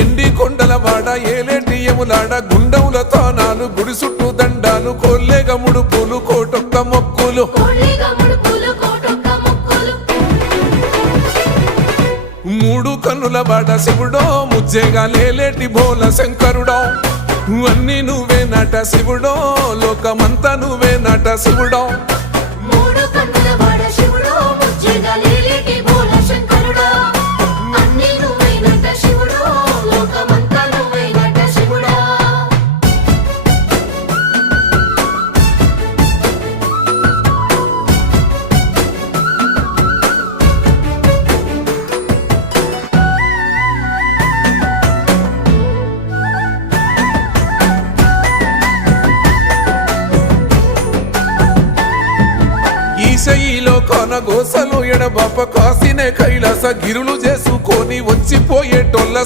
ఎండి కొండలవాడ ఏలేటి యములాడ గుండముల తానాలు గుడి చుట్టూ దండాలు కొల్లేగ ముడుపులు కోటొక్క మొక్కులు మూడు కన్నుల బాట శివుడో ముజ్జేగా లేలేటి బోల శంకరుడో అన్నీ నువ్వే నట శివుడో లోకమంతా నువ్వే నట శివుడో ఈశయిలో కొనగోసలు ఎడబాప కాసినే కైలాస గిరులు చేసుకొని వచ్చిపోయేటోళ్ళ